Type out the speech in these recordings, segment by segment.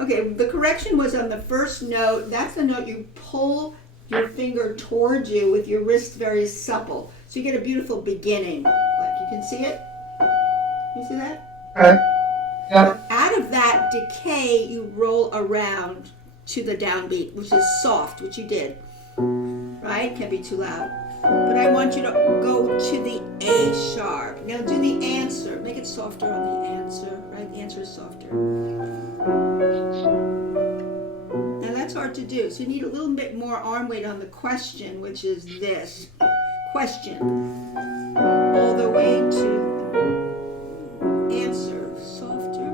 Okay, the correction was on the first note. That's the note you pull your finger towards you with your wrist very supple. So you get a beautiful beginning. Like, you can see it? You see that? Okay. Yep. Out of that decay, you roll around to the downbeat, which is soft, which you did. Right? Can't be too loud. But I want you to go to the A sharp. Now do the answer. Make it softer on the answer. Right? The answer is softer. Now that's hard to do. So you need a little bit more arm weight on the question, which is this. Question. All the way to answer. Softer.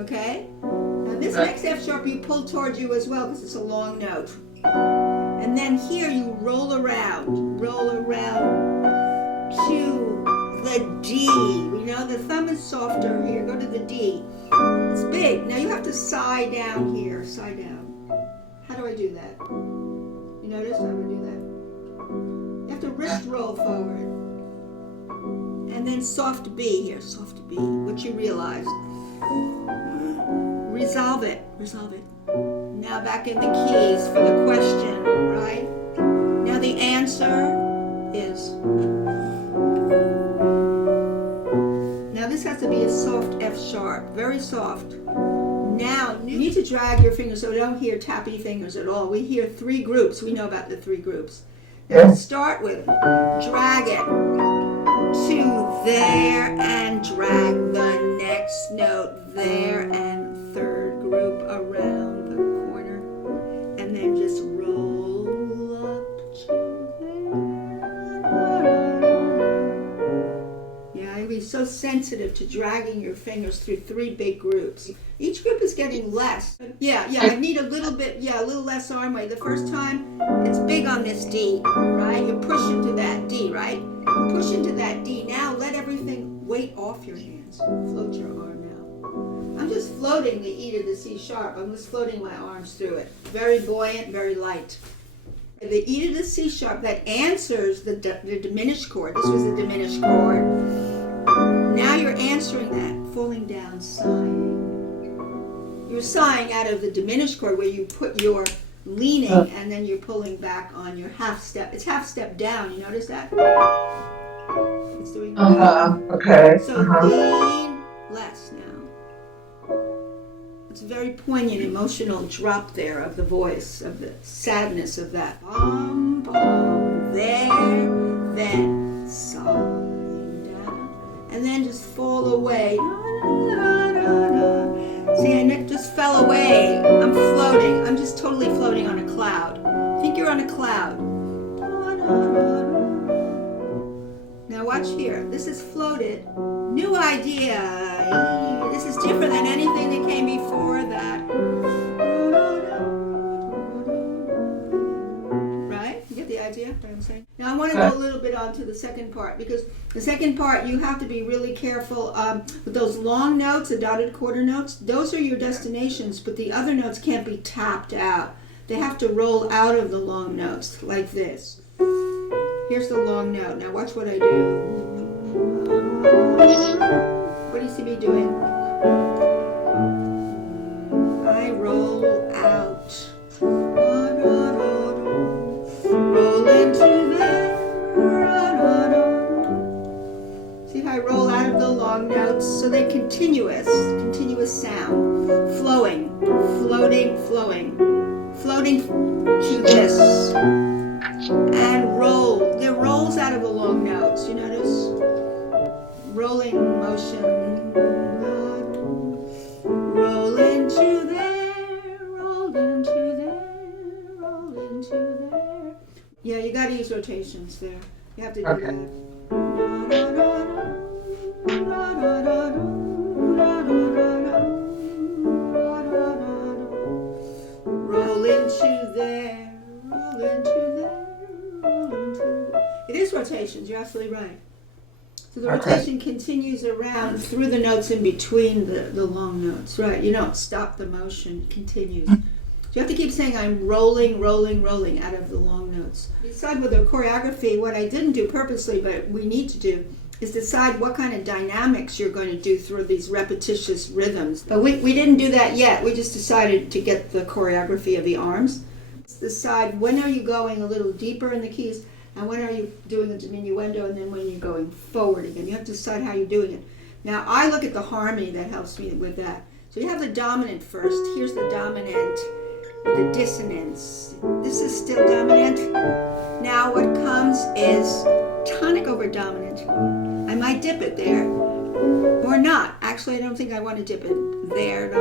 Okay? Now this next F sharp you pull towards you as well because it's a long note. And then here you roll around to the D. You know, the thumb is softer here. Go to the D. It's big. Now you have to sigh down here. Sigh down. How do I do that? You notice how I do that? You have to wrist roll forward. And then soft B here. Soft B. What you realize. Resolve it. Resolve it. Now back in the keys for the question, right? Now the answer is... Now this has to be a soft F sharp, very soft. Now you need to drag your fingers so we don't hear tappy fingers at all. We hear three groups. We know about the three groups. Yeah. Start with drag it to there and drag the next note there and third group around the corner and then just roll up to there. Yeah, you'll be so sensitive to dragging your fingers through three big groups. Each group is getting less. Yeah, I need a little bit, a little less arm weight. The first time, it's big on this D, right? You push into that D, right? Push into that D. Now let everything weight off your hands. Float your arm now. I'm just floating the E to the C sharp. I'm just floating my arms through it. Very buoyant, very light. The E to the C sharp, that answers the diminished chord. This was a diminished chord. Now you're answering that, falling down, sighing. You're sighing out of the diminished chord where you put your leaning and then you're pulling back on your half step. It's half step down. You notice that? It's doing that. Okay. So lean less now. It's a very poignant, emotional drop there of the voice, of the sadness of that. Bum, bum, there, then sighing down. And then just fall away. See, I just fell away. I'm floating. I'm just totally floating on a cloud. Think you're on a cloud. Now watch here. This is floated. New idea. This is different than anything that came before that. Right? You get the idea what I'm saying? Now I want to go a little bit on to the second part because the second part you have to be really careful with those long notes, the dotted quarter notes. Those are your destinations, but the other notes can't be tapped out. They have to roll out of the long notes like this. Here's the long note. Now watch what I do. What do you see me doing? I roll out. Roll into there. See how I roll out of the long notes? So they're continuous sound. Flowing, floating, flowing. Floating to this. And roll. There rolls out of the long notes. You notice? Rolling motion. Roll into there. Roll into there. Roll into there. Yeah, you got to use rotations there. You have to do that. Roll into there. Roll into there. Roll into there. It is rotations. You're absolutely right. So the rotation continues around through the notes in between the long notes. Right. You don't stop the motion. It continues. So you have to keep saying, I'm rolling, rolling, rolling out of the long notes. Beside with the choreography, what I didn't do purposely, but we need to do, is decide what kind of dynamics you're going to do through these repetitious rhythms. But we didn't do that yet. We just decided to get the choreography of the arms. Decide when are you going a little deeper in the keys, and when are you doing a diminuendo, and then when you're going forward again. You have to decide how you're doing it. Now, I look at the harmony that helps me with that. So you have the dominant first. Here's the dominant with the dissonance. This is still dominant. Now what comes is tonic over dominant. I might dip it there, or not. Actually, I don't think I want to dip it there.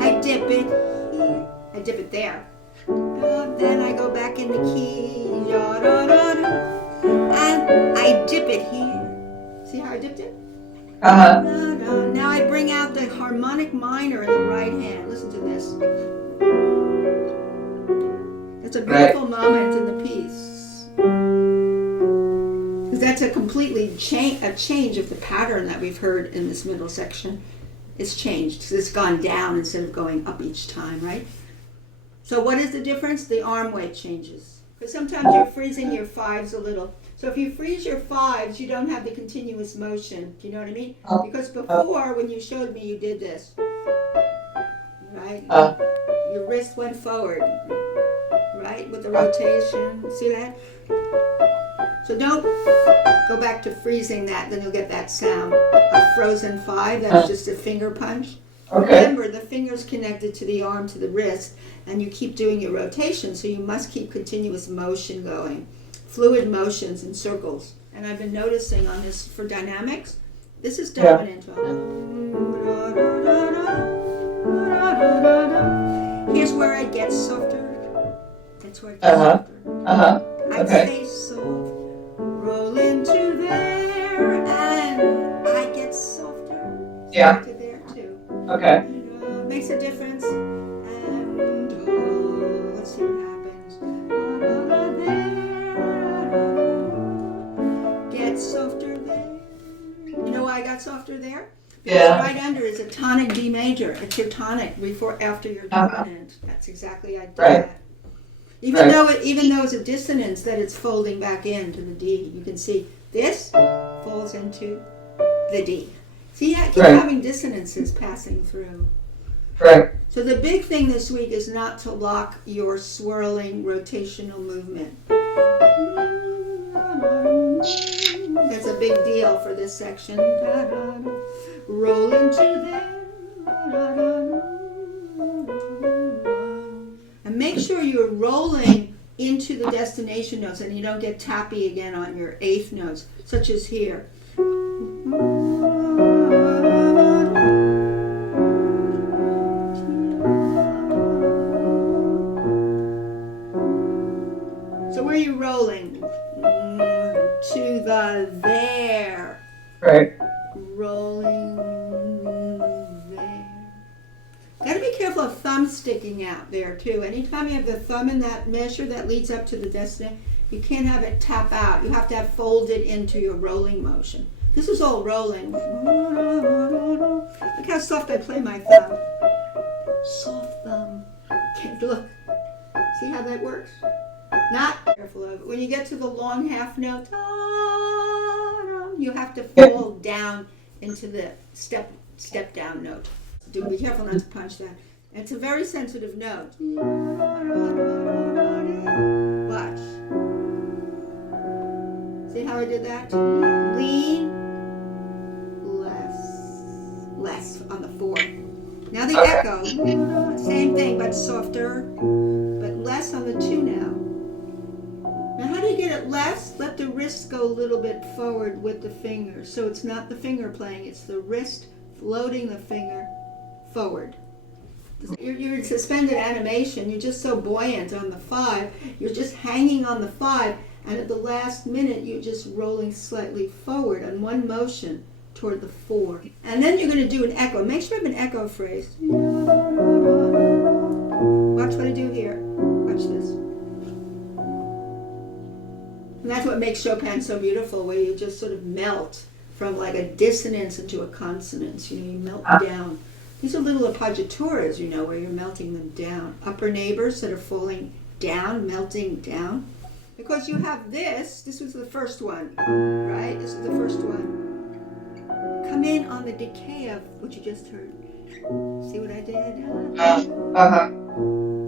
I dip it here. I dip it there. Then I go back in the key, and I dip it here. See how I dipped it? Now I bring out the harmonic minor in the right hand. Listen to this. It's a beautiful moment in the piece. Because that's a completely change of the pattern that we've heard in this middle section. It's changed because it's gone down instead of going up each time, right? So what is the difference? The arm weight changes. Because sometimes you're freezing your fives a little. So if you freeze your fives, you don't have the continuous motion. Do you know what I mean? Because before, when you showed me, you did this. Right? Your wrist went forward. Right? With the rotation. See that? So don't go back to freezing that, then you'll get that sound. A frozen five, that's just a finger punch. Okay. Remember, the finger's connected to the arm, to the wrist, and you keep doing your rotation, so you must keep continuous motion going. Fluid motions in circles. And I've been noticing on this, for dynamics, this is dominant. Here's where I get softer. That's where I get softer. I stay soft, roll into there, and I get softer. Yeah. To there too. Okay. Makes a difference. And let's see what happens. Get softer there. You know why I got softer there? Yeah. Right under is a tonic D major. It's your tonic after your dominant. That's exactly I did that. Even though it's a dissonance that it's folding back into the D, you can see this falls into the D. See, I keep having dissonances passing through. Right. So the big thing this week is not to lock your swirling rotational movement. That's a big deal for this section. Roll into there. And make sure you're rolling into the destination notes and you don't get tappy again on your eighth notes, such as here. So where are you rolling? To the there. Right. Rolling there. Got to be careful of thumb sticking out there too. Anytime you have the thumb in that measure that leads up to the destination, you can't have it tap out. You have to have folded into your rolling motion. This is all rolling. Look how soft I play my thumb. Soft thumb. Okay, look. See how that works? Not careful of it. When you get to the long half note, you have to fold down into the step down note. Do be careful not to punch that. It's a very sensitive note. Watch. See how I did that? Lean, less on the 4. Now the echo, same thing but softer, but less on the 2 now. Now how do you get it less? Let the wrist go a little bit forward with the finger. So it's not the finger playing, it's the wrist floating the finger forward. You're in suspended animation. You're just so buoyant on the 5. You're just hanging on the 5, and at the last minute, you're just rolling slightly forward on one motion toward the 4. And then you're going to do an echo. Make sure you have an echo phrase. Watch what I do here. Watch this. And that's what makes Chopin so beautiful, where you just sort of melt from like a dissonance into a consonance. You melt down. These are little appoggiaturas, where you're melting them down. Upper neighbors that are falling down, melting down. Because you have this was the first one, right? This is the first one. Come in on the decay of what you just heard. See what I did? Uh-huh.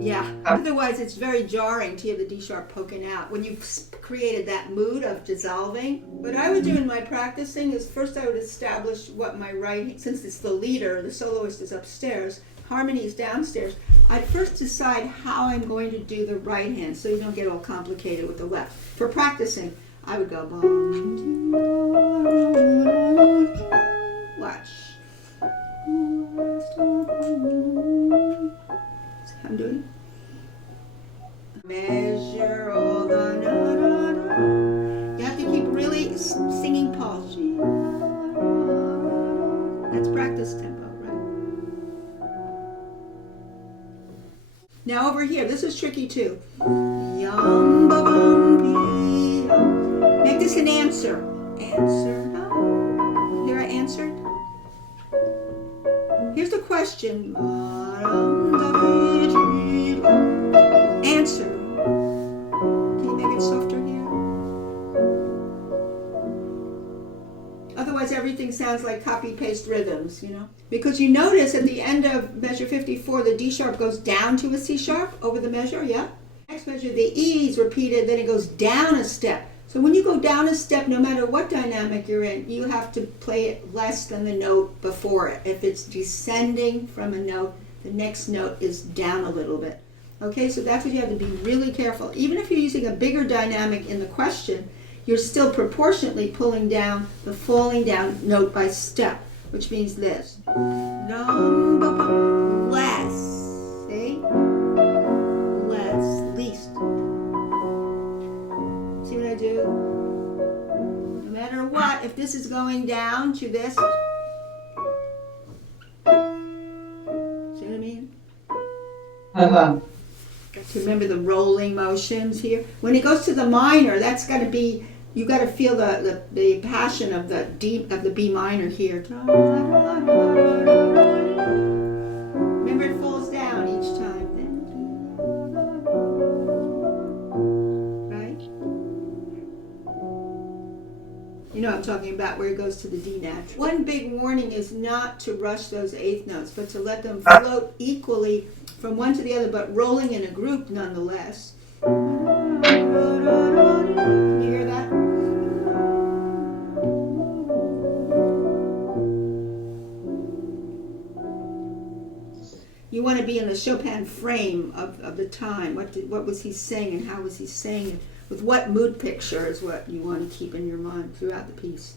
Yeah. Otherwise, it's very jarring to hear the D sharp poking out when you've created that mood of dissolving. What I would do in my practicing is first I would establish what my right, since it's the leader, the soloist is upstairs, harmony is downstairs. I'd first decide how I'm going to do the right hand so you don't get all complicated with the left. For practicing, I would go bum. Watch. See how I'm doing? Measure all the na. You have to keep really singing pulse. That's practice tempo, right? Now over here, this is tricky too. Yum ba bum be. Make this an answer. Answer. Here I answered. Here's the question. Answer. Can you make it softer here? Otherwise everything sounds like copy-paste rhythms, you know? Because you notice at the end of measure 54, the D sharp goes down to a C sharp over the measure, yeah? Next measure, the E is repeated, then it goes down a step. So when you go down a step, no matter what dynamic you're in, you have to play it less than the note before it. If it's descending from a note, the next note is down a little bit. Okay, so that's what you have to be really careful. Even if you're using a bigger dynamic in the question, you're still proportionately pulling down the falling down note by step, which means this. Less. See? Less. Least. See what I do? No matter what, if this is going down to this, see what I mean? Uh-huh. To remember the rolling motions here. When it goes to the minor, that's got to be, you got to feel the passion of the B minor here. Remember, it falls down each time. Right? You know what I'm talking about, where it goes to the D natural. One big warning is not to rush those eighth notes, but to let them float equally from one to the other, but rolling in a group nonetheless. Can you hear that? You want to be in the Chopin frame of the time. What was he saying and how was he saying it? With what mood picture is what you want to keep in your mind throughout the piece.